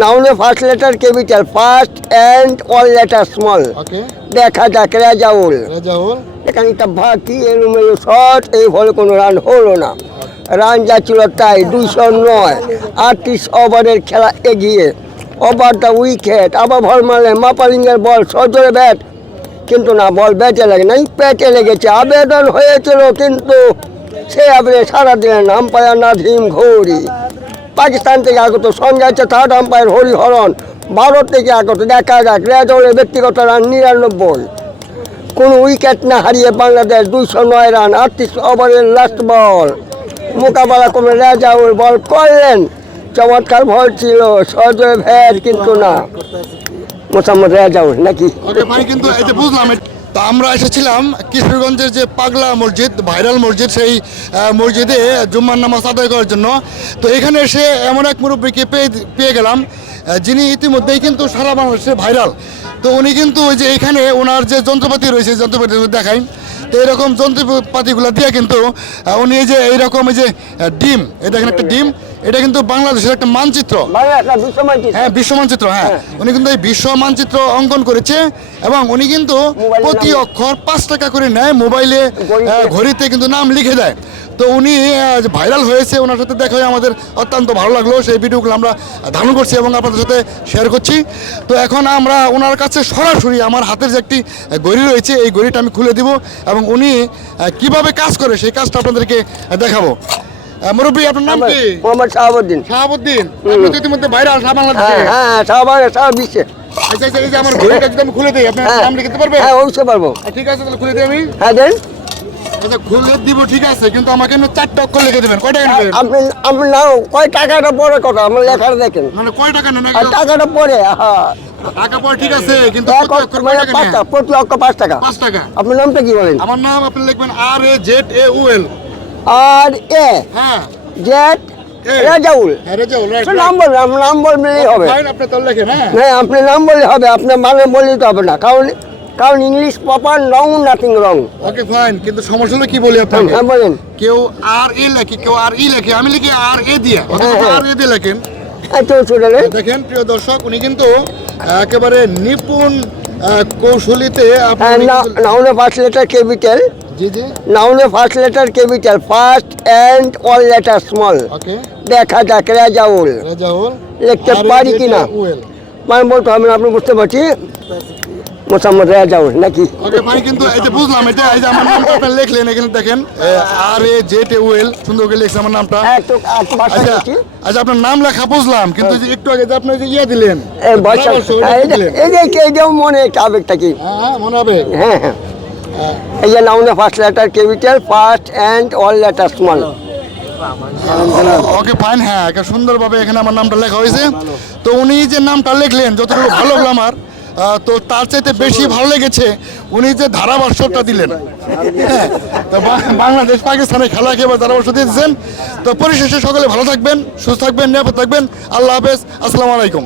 নাউনে first letter capital first and all letter small দেখা যাক রেজাউল। রেজাউল। এখানে একটা ভাকি এলোমেলো শট এই ফলে কোনো রান হলো না। রান যাচ্ছিল তাই দুইশো নয়। আটত্রিশ ওভারের খেলা এগিয়ে। ওভারটা উইকেট আবার ভল মারলে মাপালিঙ্গের বল সজোরে ব্যাট কিন্তু না বল ব্যাটে লাগে নাই প্যাটে লেগেছে। আবেদন হয়েছিল কিন্তু সে আবেদনে সারা দিলেন আম্পায়ার নাজিম ঘৌরি পাকিস্তান থেকে আগত সঙ্গে আছে থার্ড আম্পায়ার হরিহরণ ভারত থেকে আগত, দেখা যাক রেজাউলের ব্যক্তিগত রান নিরানব্বই। কোনো উইকেট না হারিয়ে বাংলাদেশ দুইশো নয় রান, আটত্রিশ ওভারের লাস্ট বল মোকাবেলা করে রেজাউল, বল করলেন। চমৎকার বল ছিল, সজয় ভ্যাট কিন্তু না। মোসাম্মদ রেজাউল নাকি? কিন্তু বুঝলাম তো আমরা এসেছিলাম কিশোরগঞ্জের যে পাগলা মসজিদ, ভাইরাল মসজিদ, সেই মসজিদে জুম্মার নামাজ আদায় করার জন্য। তো এখানে এসে এমন এক মুরব্বীকে পেয়ে পেয়ে গেলাম যিনি ইতিমধ্যেই কিন্তু সারা বাংলাদেশে ভাইরাল। তো উনি কিন্তু ওই যে এখানে ওনার যে যন্ত্রপাতি রয়েছে যন্ত্রপাতি দেখাই, তো এরকম যন্ত্রপাতিগুলো দিয়ে কিন্তু উনি এই যে এইরকম এই যে ডিম এটা দেখেন একটা ডিম এটা কিন্তু বাংলাদেশের একটা মানচিত্র। হ্যাঁ বিশ্ব মানচিত্র হ্যাঁ। উনি কিন্তু এই বিশ্ব মানচিত্র অঙ্কন করেছে এবং উনি কিন্তু প্রতি অক্ষর পাঁচ টাকা করে নেয় মোবাইলে ঘড়িতে। কিন্তু নাম লিখে দেয়। তো উনি ভাইরাল হয়েছে ওনার সাথে দেখা হয়ে আমাদের অত্যন্ত ভালো লাগল। সেই ভিডিওগুলো আমরা ধারণ করছি এবং আপনাদের সাথে শেয়ার করছি। তো এখন আমরা ওনার কাছে সরাসরি আমার হাতের যে একটি ঘড়ি রয়েছে এই ঘড়িটা আমি খুলে দিব এবং উনি কীভাবে কাজ করে সেই কাজটা আপনাদেরকে দেখাবো। মুরব্বী আপনার নাম কি? মোহাম্মদ শাহাবুদ্দিন। শাহাবুদ্দিন। আপনি তো ইতিমধ্যে ভাইরাল সারা বাংলাদেশে হ্যাঁ হ্যাঁ শাহবাগ সারা বিশ্বে। আচ্ছা আচ্ছা এই যে আমার ঘড়িটা যদি আমি খুলে দিই আপনার হ্যাঁ। নাম লিখতে পারবেন? হ্যাঁ অবশ্যই পারব। ঠিক আছে তাহলে খুলে দিই আমি। হ্যাঁ দেন। আচ্ছা খুলে দিব ঠিক আছে কিন্তু আমাকে না চারটা অক্ষর লিখে দেবেন। কয় টাকা নেবেন? আপনি আপনি নাও কয় টাকাটা পরে কথা আমার লেখাটা দেখেন। মানে কয় টাকা নেন? টাকাটা পরে হ্যাঁ টাকা পরে ঠিক আছে কিন্তু প্রতি অক্ষর মানে পাঁচ টাকা পাঁচ টাকা। পাঁচ টাকা। আপনার নামটা কি বলেন? আমার নাম আপনি লিখবেন আর A Z A U L. আর এ হ্যাঁ। জেড। রেজাউল নাম বলবেন আপনার নাম বললেই হবে। হ্যাঁ। হ্যাঁ আপনি নাম বললে হবে আপনার মানে বললেই তো হবে না। কারণ কারণ English proper wrong nothing wrong okay fine কিন্তু সমস্যা হলো কি বলি আপনাকে? হ্যাঁ বলেন। কেউ আর এ লেখে কেউ আর ই লেখে আমি লিখি আর এ দিয়ে। আর এ দিয়ে লেখেন। এত দেখেন প্রিয় দর্শক উনি কিন্তু একেবারে নিপুণ কৌশলীতে আপনি হ্যাঁ কিন্তু- নাউনে first letter capital নাউনে first letter capital first and all letter small দেখা যাক রেজাউল লিখতে পারি কিনা? মানে বলতে হবে আপনি বুঝতে পারছি? মোসাম্মদ রেজাউল নাকি? ভাই কিন্তু এই যে বুঝলাম এটা এই যে আমার নামটা আপনি লিখলেন এখানে দেখেন। আর এ জেড এ ওয়েল সুন্দর করে লিখছে আমার নামটা। হ্যাঁ আচ্ছা আচ্ছা আপনার নাম লেখা বুঝলাম কিন্তু যে একটু আগে যে আপনি যে ইয়ে দিলেন এই হ্যাঁ, কি এই যে- এই যে মনে একটা আবেগটা কি? হ্যাঁ হ্যাঁ মনে হবে। হ্যাঁ হ্যাঁ হ্যাঁ। এই যে নাউনে first letter capital first and all letter small okay fine হ্যাঁ একে সুন্দরভাবে এখানে আমার নামটা লেখা হয়েছে। তো উনি যে নামটা লিখলেন যতটুকু ভালো লাগল আমার তো তার চাইতে বেশি ভালো লেগেছে উনি যে ধারাভাষ্যটা দিলেন। হ্যাঁ, তো বাংলাদেশ পাকিস্তানের খেলাকে এবার ধারাভাষ্য দিয়েছেন। তো পরিশেষে সকলে ভালো থাকবেন সুস্থ থাকবেন নিরাপদ থাকবেন। আল্লাহ হাফেজ আসসালামু আলাইকুম।